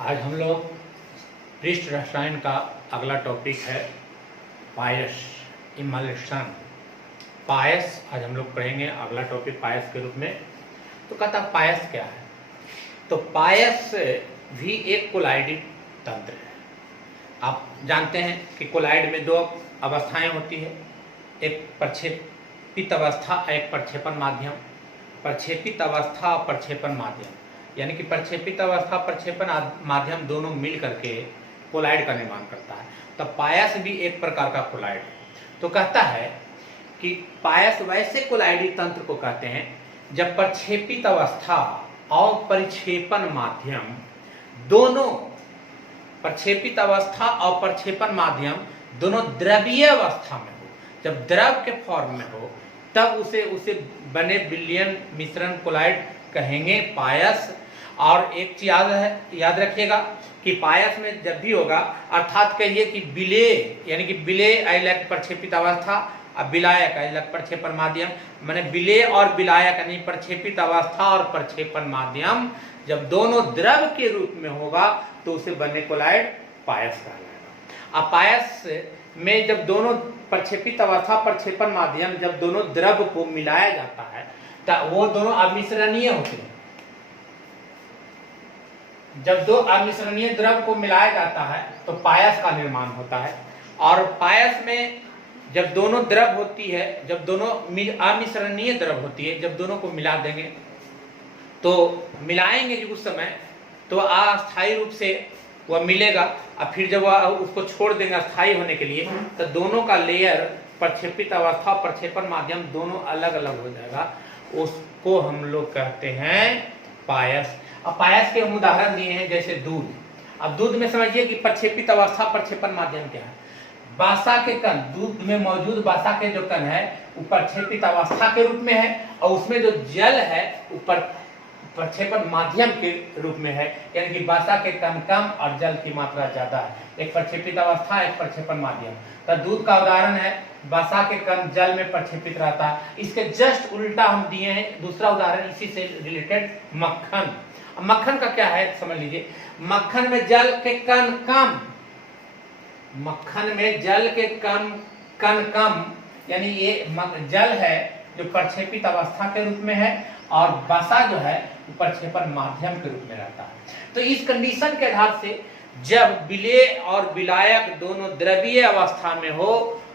आज हम लोग पृष्ठ रसायन का अगला टॉपिक है पायस इमल्शन। पायस आज हम लोग पढ़ेंगे, अगला टॉपिक पायस के रूप में। तो कहता पायस क्या है? तो पायस भी एक कोलाइडिक तंत्र है। आप जानते हैं कि कोलाइड में दो अवस्थाएं होती है, एक प्रक्षेपित अवस्था, एक प्रक्षेपण माध्यम। प्रक्षेपित अवस्था और प्रक्षेपण माध्यम यानी कि प्रक्षेपित अवस्था प्रक्षेपण माध्यम दोनों मिल करके कोलाइड का निर्माण करता है। तो पायस भी एक प्रकार का कोलाइड है। तो कहता है कि पायस वैसे कोलाइडी तंत्र को कहते हैं जब प्रक्षेपित अवस्था और परिक्षेपण माध्यम दोनों, प्रक्षेपित अवस्था और प्रक्षेपण माध्यम दोनों द्रवीय अवस्था में हो। जब द्रव के फॉर्म में हो तब उसे बने विलयन मिश्रण कोलाइड कहेंगे पायस। और एक चीज याद रखिएगा कि पायस में जब भी होगा, अर्थात कहिए कि विलेय यानी कि विलेय अलग प्रक्षेपित अवस्था और विलायक अलग प्रक्षेपण माध्यम, माने विलेय और विलायक यानी प्रक्षेपित अवस्था और प्रक्षेपण माध्यम जब दोनों द्रव के रूप में होगा तो उसे बनने कोलाइड पायस कहलाएगा। अब पायस में जब दोनों प्रक्षेपित अवस्था प्रक्षेपण माध्यम जब दोनों द्रव को मिलाया जाता है तो वो दोनों अमिश्रणीय होते हैं। जब दो अमिश्रणीय द्रव को मिलाया जाता है तो पायस का निर्माण होता है। और पायस में जब दोनों द्रव होती है, जब दोनों अमिश्रणीय द्रव होती है, जब दोनों को मिला देंगे तो मिलाएंगे उस समय तो अस्थायी रूप से वह मिलेगा। और फिर जब वह उसको छोड़ देंगे अस्थायी होने के लिए तो दोनों का लेयर प्रक्षेपित अवस्था प्रक्षेपण माध्यम दोनों अलग अलग हो जाएगा। उसको हम लोग कहते हैं पायस। अब पायस के हम उदाहरण दिए हैं जैसे दूध। अब दूध में समझिए कि प्रक्षेपित अवस्था प्रक्षेपण माध्यम क्या है। बासा के कण, दूध में मौजूद बासा के जो कण है वो प्रक्षेपित अवस्था के रूप में है और उसमें जो जल है वो प्रक्षेपण माध्यम के रूप में है, यानी कि बासा के कण कम और जल की मात्रा ज्यादा है। एक प्रक्षेपित अवस्था, एक प्रक्षेपण माध्यम। तो दूध का उदाहरण है बासा के कण जल में प्रक्षेपित रहता है। इसके जस्ट उल्टा हम दिए हैं दूसरा उदाहरण इसी से रिलेटेड, मक्खन। मक्खन का क्या है समझ लीजिए। मक्खन में जल के कण कम, मक्खन में जल के कण कम, यानी ये जल है जो प्रक्षेपित अवस्था के रूप में है और वसा जो है प्रक्षेपण माध्यम के रूप में रहता है। तो इस कंडीशन के आधार से जब विलेय और विलायक दोनों द्रवीय अवस्था में हो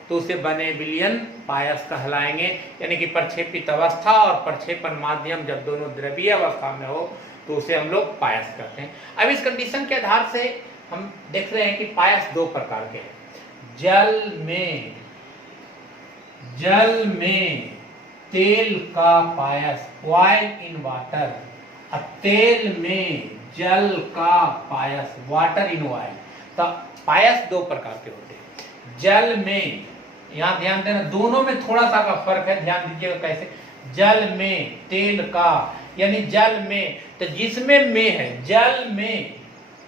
तो उसे बने विलयन पायस कहलाएंगे। यानी कि प्रक्षेपित अवस्था और प्रक्षेपण माध्यम जब दोनों द्रवीय अवस्था में हो तो उसे हम लोग पायस कहते हैं। अब इस कंडीशन के आधार से हम देख रहे हैं कि पायस दो प्रकार के हैं। जल में तेल का पायस, ऑयल इन वाटर, और तेल में जल का पायस, वाटर इन ऑयल। तो पायस दो प्रकार के होते हैं। जल में, यहाँ ध्यान देना दोनों में थोड़ा सा का फर्क है, ध्यान दीजिएगा कैसे। जल में तेल का यानी जल में, तो जिसमें में है जल में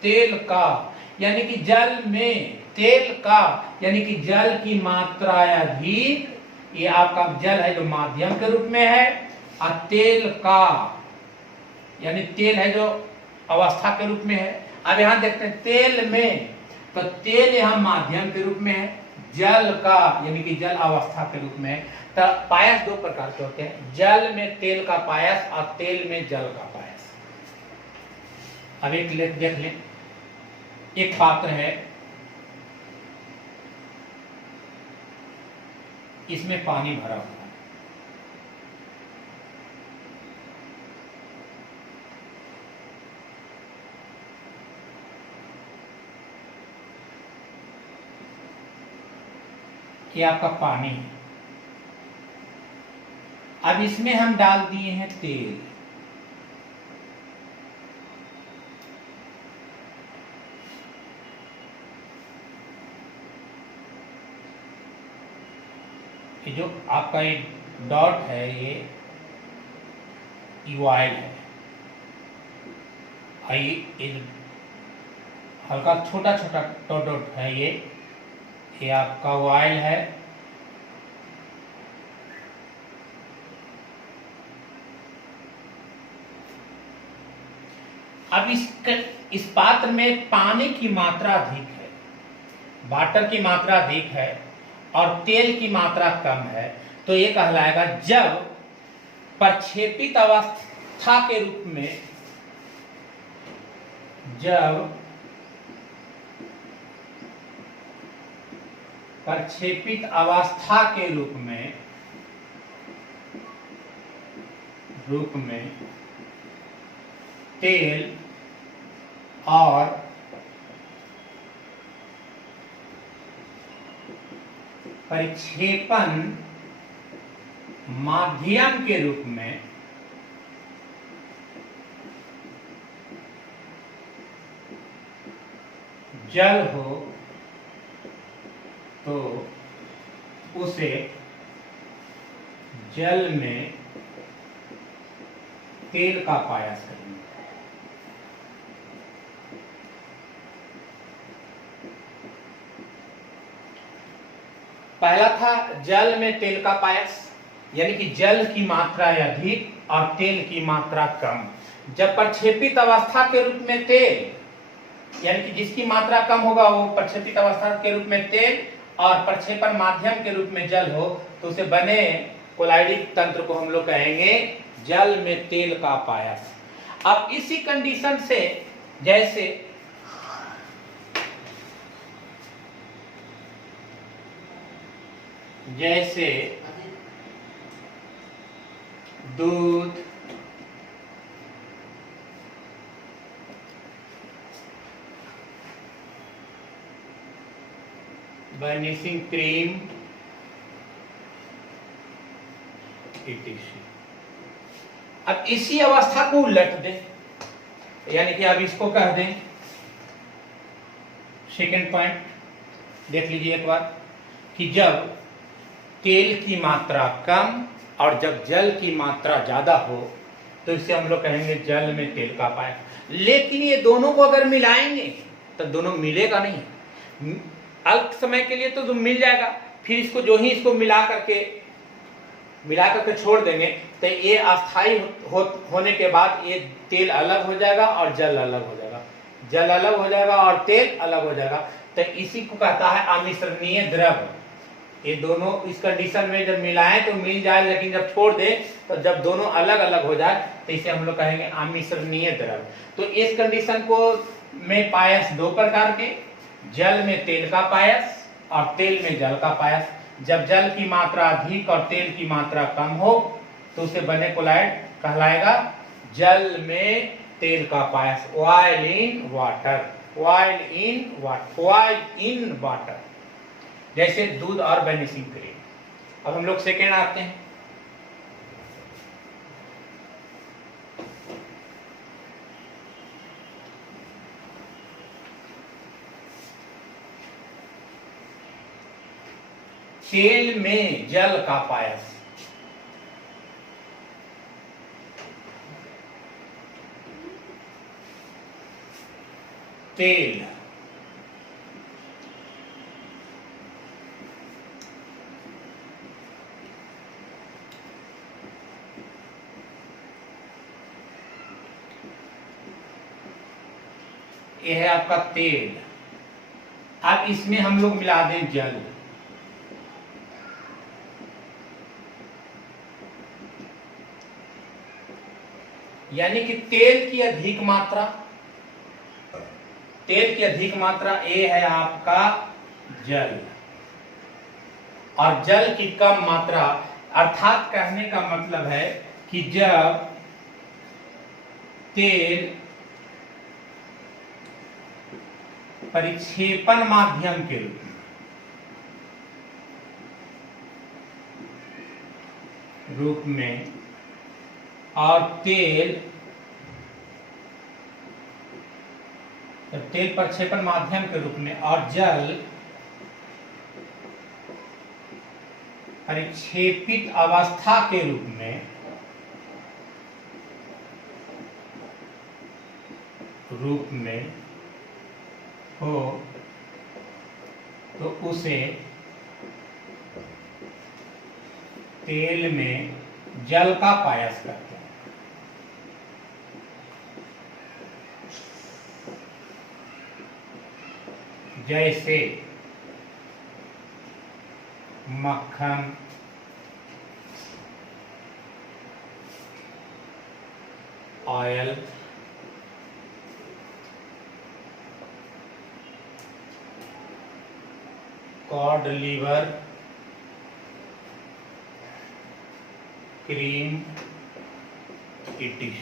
तेल का यानी कि जल में तेल का यानी कि जल की मात्रा अधिक, ये आपका जल है जो माध्यम के रूप में है, और तेल का यानी तेल है जो अवस्था के रूप में है। अब यहां देखते हैं तेल में, तो तेल यहां माध्यम के रूप में है, जल का यानी कि जल अवस्था के रूप में है। तो पायस दो प्रकार के होते हैं, जल में तेल का पायस और तेल में जल का पायस। अब एक देख लें, एक पात्र है, इसमें पानी भरा हुआ है। ये आपका पानी है। अब इसमें हम डाल दिए हैं तेल। ये जो आपका एक डॉट है ये ऑयल है, ये हल्का छोटा छोटा डॉट है, ये आपका ऑयल है। अब इस इस पात्र में पानी की मात्रा अधिक है, वाटर की मात्रा अधिक है और तेल की मात्रा कम है, तो ये कहलाएगा जब प्रक्षेपित अवस्था के रूप में, जब प्रक्षेपित अवस्था के रूप में तेल और परिक्षेपण माध्यम के रूप में जल हो तो उसे जल में तेल का पायस करेंगे। पहला था जल में तेल का पायस, यानी कि जल की मात्रा अधिक और तेल की मात्रा कम। जब प्रक्षेपित अवस्था के रूप में तेल, यानी कि जिसकी मात्रा कम होगा वो प्रक्षेपित अवस्था के रूप में तेल और प्रक्षेपण माध्यम के रूप में जल हो, तो उसे बने कोलाइडिक तंत्र को हम लोग कहेंगे जल में तेल का पायस। अब इसी कंडीशन से जैसे दूध, बर्निशिंग क्रीम etc। अब इसी अवस्था को उलट दें, यानी कि अब इसको कह दें, सेकेंड पॉइंट देख लीजिए एक बार, कि जब तेल की मात्रा कम और जब जल की मात्रा ज्यादा हो तो इसे हम लोग कहेंगे जल में तेल का पायस। लेकिन ये दोनों को अगर मिलाएंगे तो दोनों मिलेगा नहीं, अल्प समय के लिए तो मिल जाएगा, फिर इसको जो ही इसको मिला करके छोड़ देंगे तो ये अस्थाई होने के बाद ये तेल अलग हो जाएगा और जल अलग हो जाएगा, जल अलग हो जाएगा और तेल अलग हो जाएगा। तो इसी को कहता है अमिश्रणीय द्रव। ये दोनों इस कंडीशन में जब मिलाएं तो मिल जाए, लेकिन जब छोड़ दे तो जब दोनों अलग अलग हो जाए तो इसे हम लोग कहेंगे अमिश्रणीय द्रव। तो इस कंडीशन को में पायस दो प्रकार के, जल में तेल का पायस और तेल में जल का पायस। जब जल की मात्रा अधिक और तेल की मात्रा कम हो तो उसे बने कोलाइड कहलाएगा जल में तेल का पायस, oil in water, oil in water, जैसे दूध और बर्निशिंग क्रीम। अब हम लोग सेकेंड आते हैं। तेल में जल का पायस। तेल यह है आपका तेल। अब इसमें हम लोग मिला दें जल, यानी कि तेल की अधिक मात्रा ये है आपका जल, और जल की कम मात्रा, अर्थात कहने का मतलब है कि जब तेल परिक्षेपण माध्यम के रूप में और तेल प्रक्षेपण माध्यम के रूप में और जल परिक्षेपित अवस्था के रूप में हो तो उसे तेल में जल का पायस करते हैं। जैसे मक्खन, oil, cod liver, cream, etc।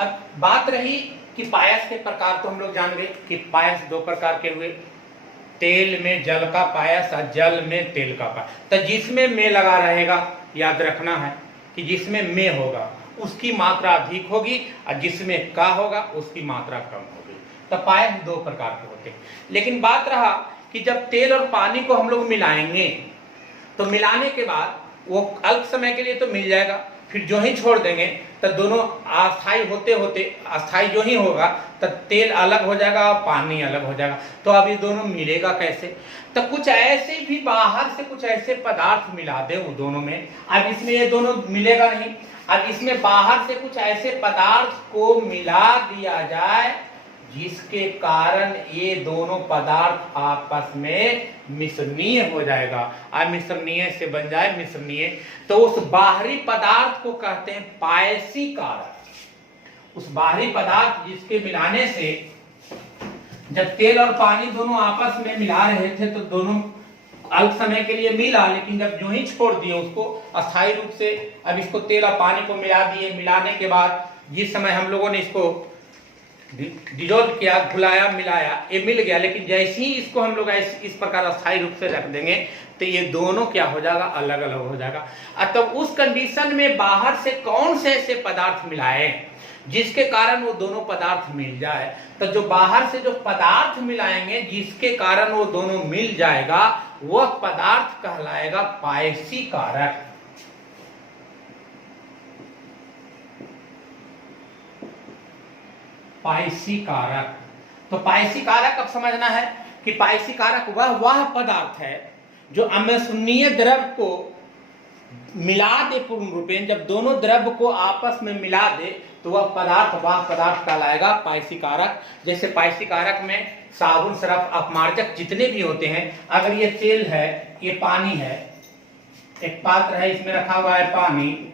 अब बात रही कि पायस के प्रकार, तो हम लोग जान गए कि पायस दो प्रकार के हुए, तेल में जल का पायस और जल में तेल का पायस। तो जिसमें में लगा रहेगा याद रखना है कि जिसमें में होगा उसकी मात्रा अधिक होगी और जिसमें का होगा उसकी मात्रा कम होगी। तो पायस दो प्रकार के होते हैं। लेकिन बात रहा कि जब तेल और पानी को हम लोग मिलाएंगे तो मिलाने के बाद वो अल्प समय के लिए तो मिल जाएगा, फिर जो ही छोड़ देंगे तो दोनों अस्थायी होते होते अस्थायी जो ही होगा तो तेल अलग हो जाएगा और पानी अलग हो जाएगा। तो अब ये दोनों मिलेगा कैसे? तो कुछ ऐसे भी बाहर से कुछ ऐसे पदार्थ मिला दे वो दोनों में। अब इसमें ये दोनों मिलेगा नहीं, अब इसमें बाहर से कुछ ऐसे पदार्थ को मिला दिया जाए जिसके कारण ये दोनों पदार्थ आपस में मिश्रणीय हो जाएगा। अब मिश्रणीय से बन जाए मिश्रणीय, तो उस बाहरी पदार्थ को कहते हैं पायसी कारक। उस बाहरी पदार्थ जिसके मिलाने से, जब तेल और पानी दोनों आपस में मिला रहे थे तो दोनों अल्प समय के लिए मिला, लेकिन जब जो ही छोड़ दिए उसको अस्थायी रूप से, अब इसको तेल और पानी को मिला दिए, मिलाने के बाद जिस समय हम लोगों ने इसको डिजोल्व किया, घुलाया, मिलाया, ये मिल गया, लेकिन जैसे ही इसको हम लोग इस प्रकार अस्थायी रूप से रख देंगे तो ये दोनों क्या हो जाएगा? अलग अलग हो जाएगा। तब उस कंडीशन में बाहर से कौन से ऐसे पदार्थ मिलाए जिसके कारण वो दोनों पदार्थ मिल जाए? तो जो बाहर से जो पदार्थ मिलाएंगे जिसके कारण वो दोनों मिल जाएगा वह पदार्थ कहलाएगा पायसी कारक। पायसी कारक। तो पायसी कारक अब समझना है कि पायसी कारक वह पदार्थ है जो अमिश्रणीय द्रव को मिला दे पूर्ण रूपेण, जब दोनों द्रव को आपस में मिला दे तो वह पदार्थ कहलाएगा पायसी कारक। जैसे पायसी कारक में साबुन, सरफ, अपमार्जक जितने भी होते हैं, अगर ये तेल है, ये पानी है, एक पात्र है, इसमें रखा हुआ है पानी,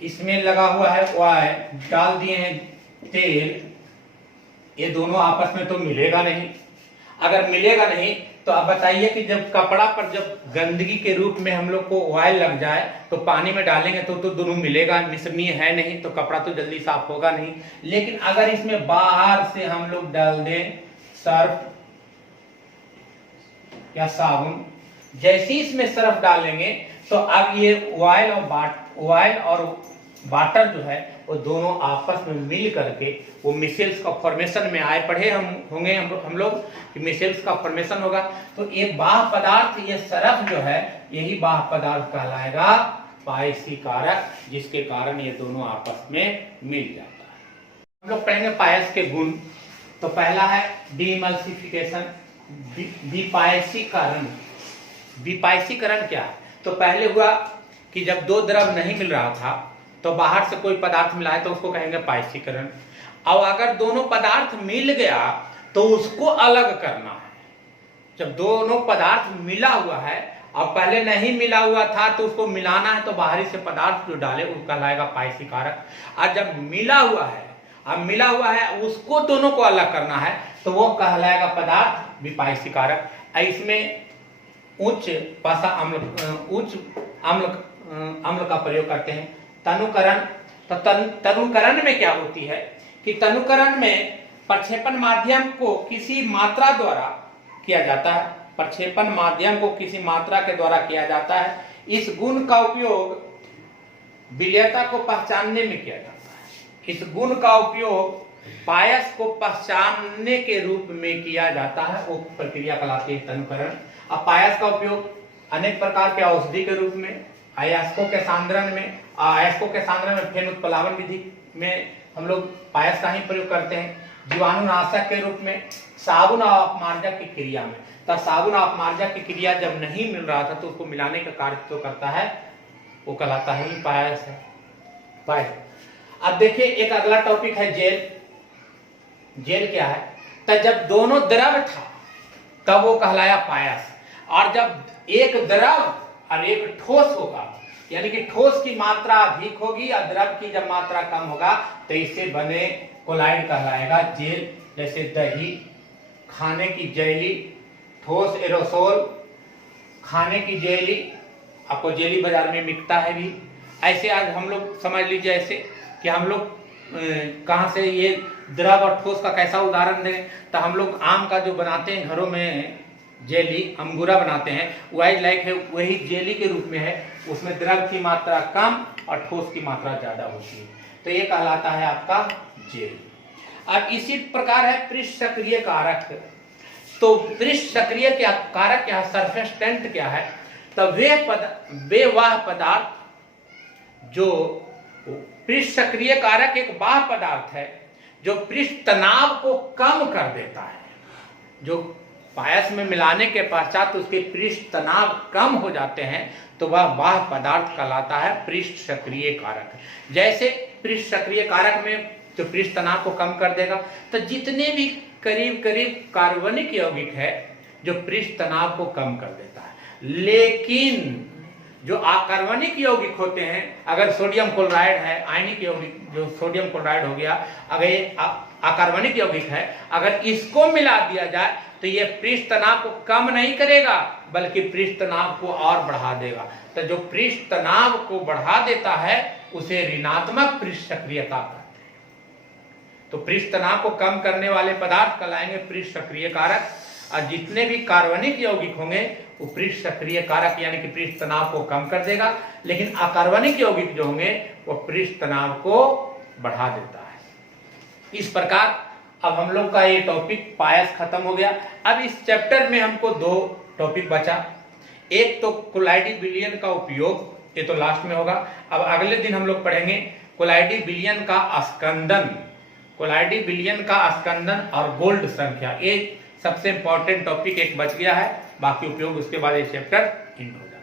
इसमें लगा हुआ है ऑयल, डाल दिए हैं तेल, ये दोनों आपस में तो मिलेगा नहीं। अगर मिलेगा नहीं तो आप बताइए कि जब कपड़ा पर जब गंदगी के रूप में हम लोग को ऑयल लग जाए तो पानी में डालेंगे तो दोनों मिलेगा, मिश्रणीय है नहीं, तो कपड़ा तो जल्दी साफ होगा नहीं। लेकिन अगर इसमें बाहर से हम लोग डाल दें सर्फ या साबुन, जैसे ही इसमें सर्फ डालेंगे तो अब ये ऑयल और वाटर जो है वो दोनों आपस में मिल करके वो मिसेल्स का फॉर्मेशन में आए। पढ़े हम लोग कि मिसेल्स का फॉर्मेशन होगा। तो ये बाह्य पदार्थ, ये सरफ जो है, यही बाह्य पदार्थ कहलाएगा पायसी कारक, जिसके कारण ये दोनों आपस में मिल जाता है। हम लोग पढ़ेंगे पायस के गुण। तो पहला है डीएमल्सिफिकेशन, विपायसीकरण। विपायसीकरण क्या है? तो पहले हुआ कि जब दो द्रव नहीं मिल रहा था तो बाहर से कोई पदार्थ मिला है तो उसको कहेंगे पायसीकरण। और अगर दोनों पदार्थ मिल गया तो उसको अलग करना है। जब दोनों पदार्थ मिला हुआ है और पहले नहीं मिला हुआ था तो उसको मिलाना है, तो बाहरी से पदार्थ जो डाले वो कहलाएगा पायसीकारक। और जब मिला हुआ है उसको दोनों को अलग करना है तो वो कहलाएगा पदार्थ विपायसीकारक। इसमें उच्च अम्ल का प्रयोग करते हैं। तनुकरण। तो तनुकरण में क्या होती है कि तनुकरण में प्रक्षेपण माध्यम को किसी मात्रा द्वारा किया जाता है। प्रक्षेपण माध्यम को किसी मात्रा के द्वारा किया जाता है। इस गुण का उपयोग विलेयता को पहचानने में किया जाता है। इस गुण का उपयोग पायस को पहचानने के रूप में किया जाता है, वो प्रक्रिया कहलाती है तनुकरण। अब पायस का उपयोग अनेक प्रकार के औषधि के रूप में, अयस्कों के सांद्रण में, अयस्कों के सांद्रण में फेन उत्प्लावन विधि में हम लोग पायस का ही प्रयोग करते हैं। जीवाणुनाशक के रूप में, साबुन और अपमार्जक की क्रिया में। तो साबुन और अपमार्जक की क्रिया जब नहीं मिल रहा था तो उसको मिलाने का कार्य तो करता है, वो कहलाता है पायस है। पायस। अब देखिए एक अगला टॉपिक है जेल। जेल क्या है? तो जब दोनों द्रव था तब वो कहलाया पायस, और जब एक द्रव और एक ठोस होगा, यानी कि ठोस की मात्रा अधिक होगी और द्रव की जब मात्रा कम होगा, तो इससे बने कोलाइड कहलाएगा जेल। जैसे दही, खाने की जेली, ठोस एरोसोल, खाने की जेली, आपको जेली बाजार में मिलता है भी। ऐसे आज हम लोग समझ लीजिए ऐसे कि हम लोग कहाँ से ये द्रव और ठोस का कैसा उदाहरण दें, तो हम लोग आम का जो बनाते हैं घरों में जेली, अंगूरा बनाते हैं, वही लाइक है, वही जेली के रूप में है। उसमें द्रव की मात्रा कम और ठोस की मात्रा ज्यादा होती है, तो ये कहलाता है आपका जेल। अब इसी प्रकार है पृष्ठ सक्रिय कारक। तो पृष्ठ सक्रिय कारक क्या है, सरफेक्टेंट क्या है? तो वे वह पदार्थ जो पृष्ठ सक्रिय कारक एक वह पदार्थ है जो पृष्ठ तनाव को कम कर देता है। जो पायस में मिलाने के पश्चात उसके पृष्ठ तनाव कम हो जाते हैं, तो वह पदार्थ कहलाता है पृष्ठ सक्रिय कारक। जैसे पृष्ठ सक्रिय कारक में जो पृष्ठ तनाव को कम कर देगा, तो जितने भी करीब करीब कार्बनिक यौगिक है जो पृष्ठ तनाव को कम कर देता है। लेकिन जो अकार्बनिक यौगिक होते हैं, अगर सोडियम क्लोराइड है, आयनिक यौगिक जो सोडियम क्लोराइड हो गया, अगर ये अकार्बनिक यौगिक है, अगर इसको मिला दिया जाए तो ये पृष्ठ तनाव को कम नहीं करेगा बल्कि पृष्ठ तनाव को और बढ़ा देगा। तो जो पृष्ठ तनाव को बढ़ा देता है उसे ऋणात्मक पृष्ठ सक्रियता कहते हैं। तो पृष्ठ तनाव को कम करने वाले पदार्थ कहलाएंगे पृष्ठ सक्रिय कारक, और जितने भी कार्बनिक यौगिक होंगे वो पृष्ठ सक्रिय कारक यानी कि पृष्ठ तनाव को कम कर देगा, लेकिन अकार्बनिक यौगिक जो होंगे वो पृष्ठ तनाव को बढ़ा देता है। इस प्रकार अब हम लोग का ये टॉपिक पायस खत्म हो गया। अब इस चैप्टर में हमको दो टॉपिक बचा, एक तो कोलाइडी विलयन का उपयोग, ये तो लास्ट में होगा। अब अगले दिन हम लोग पढ़ेंगे कोलाइडी विलयन का स्कंदन, कोलाइडी विलयन का स्कंदन और गोल्ड संख्या। ये सबसे इंपॉर्टेंट टॉपिक एक बच गया है, बाकी उपयोग उसके बाद ये चैप्टर एंड हो जाएगा।